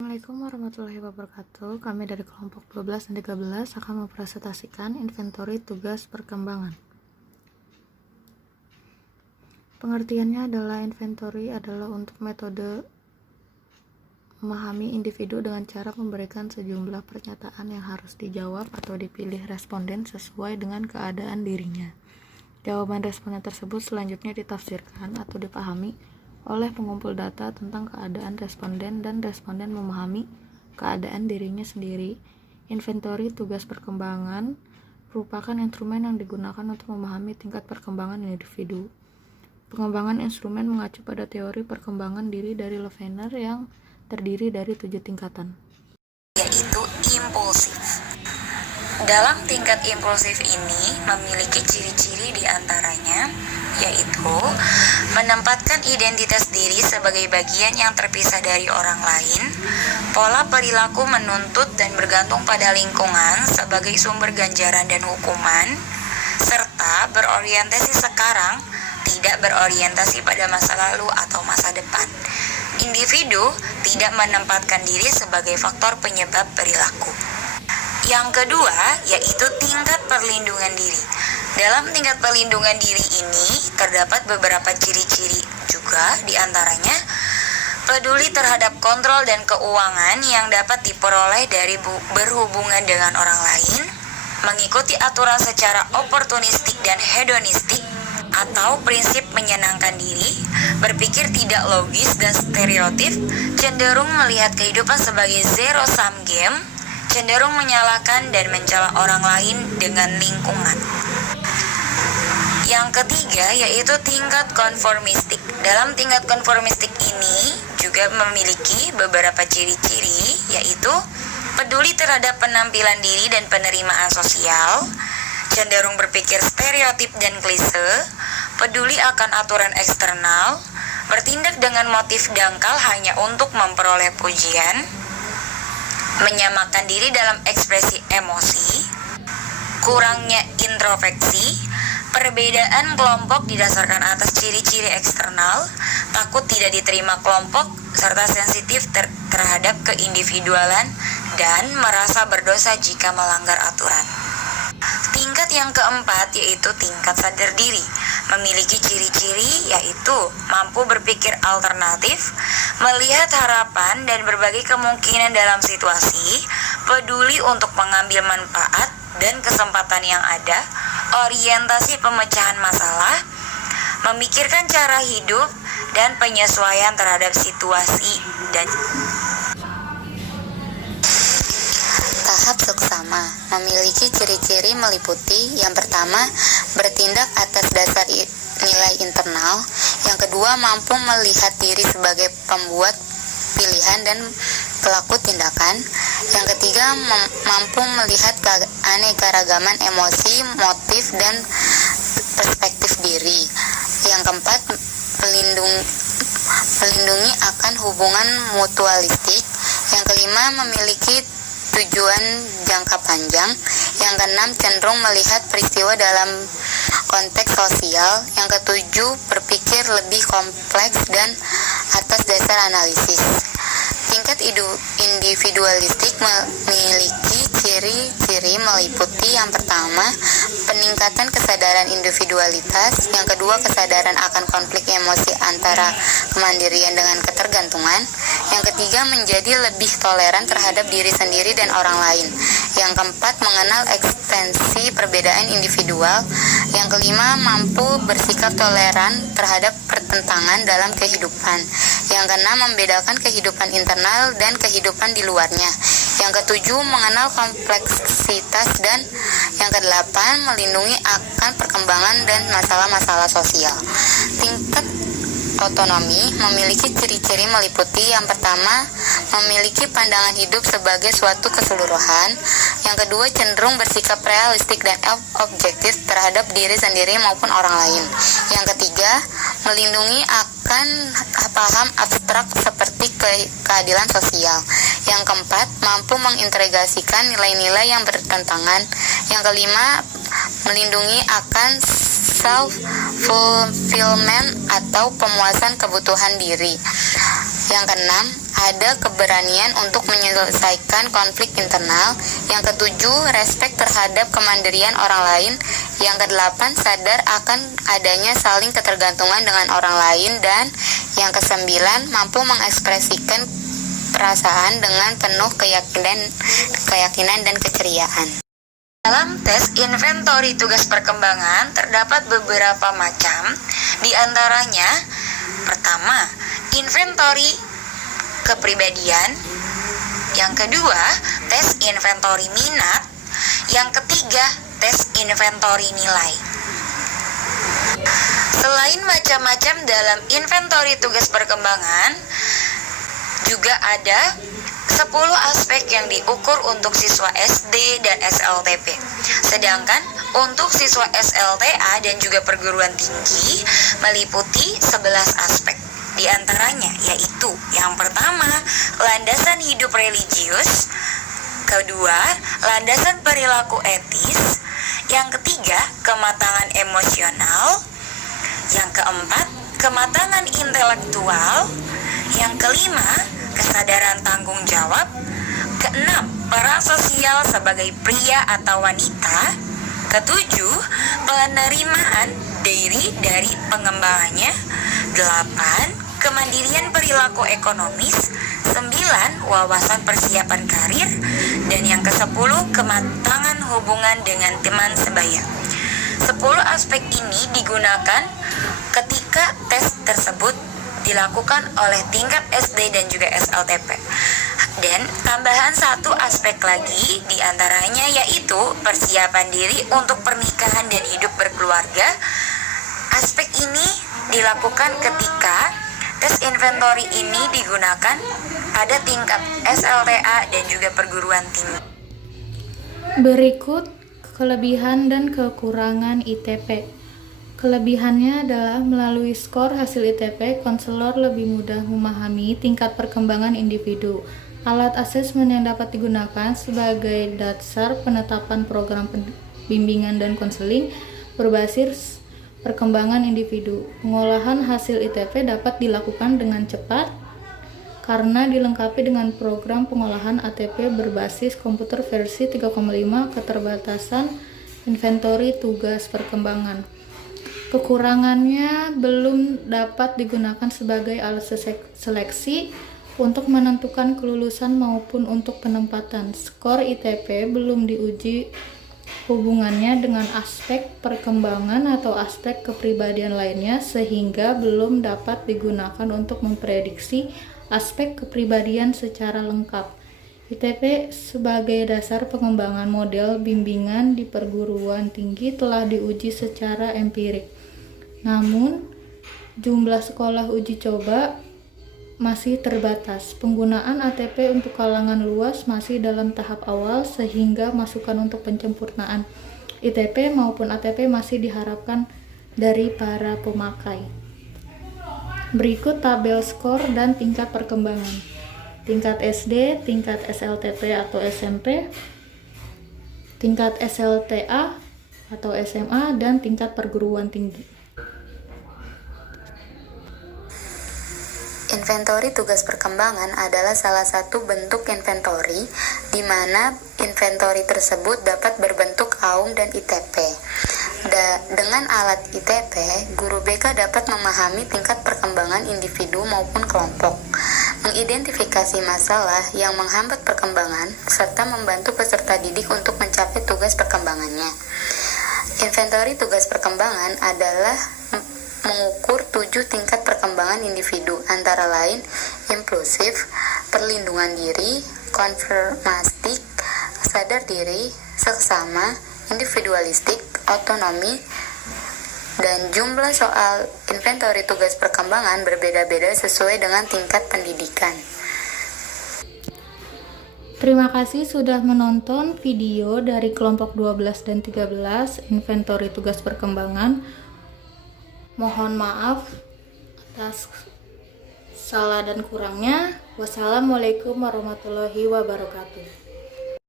Assalamualaikum warahmatullahi wabarakatuh. Kami dari kelompok 12 dan 13 akan mempresentasikan inventory tugas perkembangan. Pengertiannya adalah inventory adalah untuk metode memahami individu dengan cara memberikan sejumlah pernyataan yang harus dijawab atau dipilih responden sesuai dengan keadaan dirinya. Jawaban responden tersebut selanjutnya ditafsirkan atau dipahami oleh pengumpul data tentang keadaan responden dan responden memahami keadaan dirinya sendiri. Inventory tugas perkembangan merupakan instrumen yang digunakan untuk memahami tingkat perkembangan individu. Pengembangan instrumen mengacu pada teori perkembangan diri dari Leviner yang terdiri dari 7 tingkatan, yaitu impulsif. Dalam tingkat impulsif ini memiliki ciri-ciri diantaranya, yaitu menempatkan identitas diri sebagai bagian yang terpisah dari orang lain, pola perilaku menuntut dan bergantung pada lingkungan sebagai sumber ganjaran dan hukuman, serta berorientasi sekarang, tidak berorientasi pada masa lalu atau masa depan. Individu tidak menempatkan diri sebagai faktor penyebab perilaku. Yang kedua, yaitu tingkat perlindungan diri. Dalam tingkat perlindungan diri ini terdapat beberapa ciri-ciri juga, diantaranya peduli terhadap kontrol dan keuangan yang dapat diperoleh dari berhubungan dengan orang lain, mengikuti aturan secara oportunistik dan hedonistik atau prinsip menyenangkan diri, berpikir tidak logis dan stereotip, cenderung melihat kehidupan sebagai zero sum game, cenderung menyalahkan dan mencela orang lain dengan lingkungan. Yang ketiga yaitu tingkat konformistik. Dalam tingkat konformistik ini juga memiliki beberapa ciri-ciri, yaitu peduli terhadap penampilan diri dan penerimaan sosial, cenderung berpikir stereotip dan klise, peduli akan aturan eksternal, bertindak dengan motif dangkal hanya untuk memperoleh pujian, menyamakan diri dalam ekspresi emosi, kurangnya introspeksi, perbedaan kelompok didasarkan atas ciri-ciri eksternal, takut tidak diterima kelompok, serta sensitif terhadap keindividualan dan merasa berdosa jika melanggar aturan. Tingkat yang keempat yaitu tingkat sadar diri. Memiliki ciri-ciri yaitu mampu berpikir alternatif, melihat harapan dan berbagai kemungkinan dalam situasi, peduli untuk mengambil manfaat dan kesempatan yang ada, orientasi pemecahan masalah, memikirkan cara hidup, dan penyesuaian terhadap situasi dan tahap seksama. Memiliki ciri-ciri meliputi: yang pertama, bertindak atas dasar nilai internal; yang kedua, mampu melihat diri sebagai pembuat pilihan dan pelaku tindakan; yang ketiga, mampu melihat keanekaragaman emosi, motif, dan perspektif diri; yang keempat, melindungi akan hubungan mutualistik; yang kelima, memiliki tujuan jangka panjang; yang keenam, cenderung melihat peristiwa dalam konteks sosial; yang ketujuh, berpikir lebih kompleks dan atas dasar analisis. Tingkat individualistik memiliki ciri-ciri meliputi: yang pertama, peningkatan kesadaran individualitas; yang kedua, kesadaran akan konflik emosi antara kemandirian dengan ketergantungan; yang ketiga, menjadi lebih toleran terhadap diri sendiri dan orang lain; yang keempat, mengenal ekstensi perbedaan individual; yang kelima, mampu bersikap toleran terhadap pertentangan dalam kehidupan; yang keenam, membedakan kehidupan internal dan kehidupan di luarnya; yang ketujuh, mengenal kompleksitas; dan yang kedelapan, melindungi akan perkembangan dan masalah-masalah sosial. Tingkat otonomi memiliki ciri-ciri meliputi: yang pertama, memiliki pandangan hidup sebagai suatu keseluruhan; yang kedua, cenderung bersikap realistik dan objektif terhadap diri sendiri maupun orang lain; yang ketiga, melindungi akan paham abstrak seperti keadilan sosial; yang keempat, mampu mengintegrasikan nilai-nilai yang bertentangan; yang kelima, melindungi akan self-fulfillment atau pemuasan kebutuhan diri; Yang keenam, ada keberanian untuk menyelesaikan konflik internal. Yang ketujuh, respek terhadap kemandirian orang lain. Yang kedelapan, sadar akan adanya saling ketergantungan dengan orang lain. Dan yang kesembilan, mampu mengekspresikan perasaan dengan penuh keyakinan dan keceriaan. Dalam tes inventori tugas perkembangan terdapat beberapa macam, di antaranya pertama, inventori kepribadian, yang kedua, tes inventori minat, yang ketiga, tes inventori nilai. Selain macam-macam dalam inventori tugas perkembangan, juga ada 10 aspek yang diukur untuk siswa SD dan SLTP. Sedangkan untuk siswa SLTA dan juga perguruan tinggi meliputi 11 aspek. Di antaranya yaitu yang pertama, landasan hidup religius, kedua, landasan perilaku etis, yang ketiga, kematangan emosional, yang keempat, kematangan intelektual, yang kelima, kesadaran tanggung jawab, keenam, peran sosial sebagai pria atau wanita, ketujuh, penerimaan diri dari pengembangannya, 8, kemandirian perilaku ekonomis, 9, wawasan persiapan karir, dan yang ke-10, kematangan hubungan dengan teman sebaya. 10 aspek ini digunakan ketika tes tersebut dilakukan oleh tingkat SD dan juga SLTP. Dan tambahan satu aspek lagi diantaranya yaitu persiapan diri untuk pernikahan dan hidup berkeluarga. Aspek ini dilakukan ketika tes inventori ini digunakan pada tingkat SLTA dan juga perguruan tinggi. Berikut kelebihan dan kekurangan ITP. Kelebihannya adalah melalui skor hasil ITP, konselor lebih mudah memahami tingkat perkembangan individu. Alat asesmen yang dapat digunakan sebagai dasar penetapan program bimbingan dan konseling berbasis perkembangan individu. Pengolahan hasil ITP dapat dilakukan dengan cepat karena dilengkapi dengan program pengolahan ATP berbasis komputer versi 3,5, keterbatasan inventori tugas perkembangan. Kekurangannya belum dapat digunakan sebagai alat seleksi untuk menentukan kelulusan maupun untuk penempatan. Skor ITP belum diuji hubungannya dengan aspek perkembangan atau aspek kepribadian lainnya sehingga belum dapat digunakan untuk memprediksi aspek kepribadian secara lengkap. ITP sebagai dasar pengembangan model bimbingan di perguruan tinggi telah diuji secara empirik. Namun, jumlah sekolah uji coba masih terbatas. Penggunaan ATP untuk kalangan luas masih dalam tahap awal sehingga masukan untuk penyempurnaan ITP maupun ATP masih diharapkan dari para pemakai. Berikut tabel skor dan tingkat perkembangan. Tingkat SD, tingkat SLTP atau SMP, tingkat SLTA atau SMA, dan tingkat perguruan tinggi. Inventori tugas perkembangan adalah salah satu bentuk inventori di mana inventori tersebut dapat berbentuk AUM dan ITP. Dengan alat ITP, guru BK dapat memahami tingkat perkembangan individu maupun kelompok, mengidentifikasi masalah yang menghambat perkembangan, serta membantu peserta didik untuk mencapai tugas perkembangannya. Inventori tugas perkembangan adalah mengukur 7 tingkat perkembangan individu, antara lain inklusif, perlindungan diri, konformistik, sadar diri, seksama, individualistik, otonomi, dan jumlah soal inventori tugas perkembangan berbeda-beda sesuai dengan tingkat pendidikan. Terima kasih sudah menonton video dari kelompok 12 dan 13 inventori tugas perkembangan. Mohon maaf atas salah dan kurangnya. Wassalamualaikum warahmatullahi wabarakatuh.